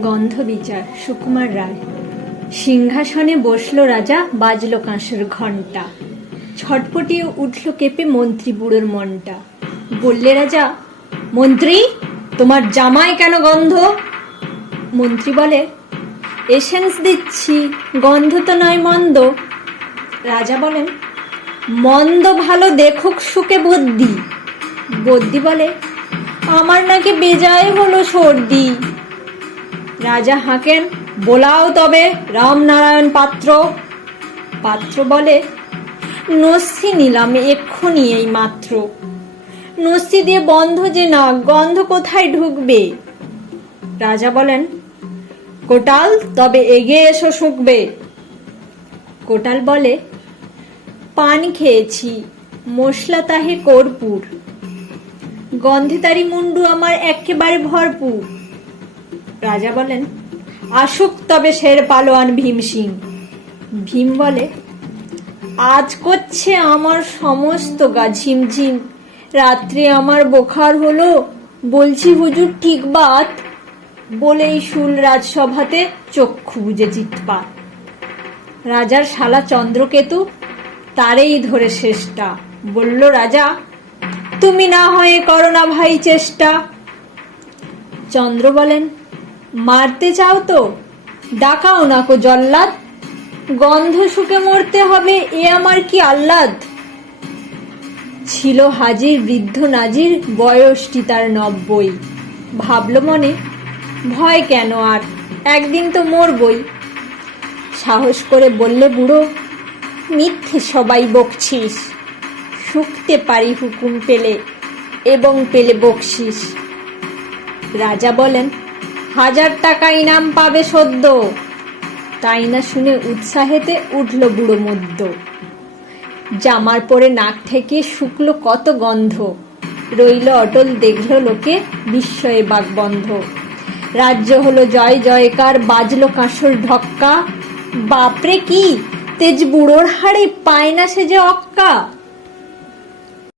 গন্ধ বিচার সুকুমার রায়। সিংহাসনে বসলো রাজা, বাজলো কাঁসর ঘণ্টা, ছটপটিয়ে উঠল কেঁপে মন্ত্রী বুড়োর মনটা। বললে রাজা, মন্ত্রী তোমার জামায় কেন গন্ধ? মন্ত্রী বলে, এসেন্স দিচ্ছি, গন্ধ তো নয় মন্দ। রাজা বলেন, মন্দ ভালো দেখুক শুকে বদ্যি। বদ্যি বলে, আমার নাকি বেজায় হলো সর্দি। রাজা হাঁকেন, বোলাও তবে রামনারায়ণ পাত্র। পাত্র বলে, নস্যি নিলাম এক্ষুনি এই মাত্র। নস্যি দিয়ে বন্ধ যে না, গন্ধ কোথায় ঢুকবে? রাজা বলেন, কোটাল তবে এগিয়ে এসো শুকবে। কোটাল বলে, পান খেয়েছি, মশলা তাহে কর্পূর, গন্ধে তারি মুন্ডু আমার একেবারে ভরপুর। রাজা বলেন, আসুক তবে শের পালোয়ান ভীম সিং। ভীম বলে, আজ করছে আমার সমস্ত গা ঝিমঝিম, রাত্রে আমার বোখার হলো, বলছি হুজুর ঠিক বাত। বলেই শুল রাজসভাতে চক্ষু বুজে চিৎপাত। রাজার শালা চন্দ্রকেতু, তারেই ধরে শেষটা। বলল রাজা, তুমি না হয়ে করো না ভাই চেষ্টা। চন্দ্র বলেন, মারতে চাও তো ডাকাও না কো জল্লাদ, গন্ধ শুকে মরতে হবে এ আমার কি আহ্লাদ। ছিল হাজির বৃদ্ধ নাজির, বয়সটি তার ৯০। ভাবল মনে, ভয় কেন আর, একদিন তো মরবই। সাহস করে বললে বুড়ো, মিথ্যে সবাই বকছিস, শুকতে পারি হুকুম পেলে এবং পেলে বকশিস। রাজা বলেন, ১০০০ টাকা ইনাম পাবে সদ্য। তাই না শুনে উৎসাহেতে উঠল বুড়ো মধ্য। জামার পরে নাক থেকে শুকলো কত গন্ধ, রইল অটল দেখল লোকে বিস্ময়ে বাকবন্ধ। রাজ্য হলো জয় জয়কার, বাজলো কাঁসর ঢক্কা। বাপরে কি তেজ বুড়োর হাড়ে, পায় না সে যে অক্কা।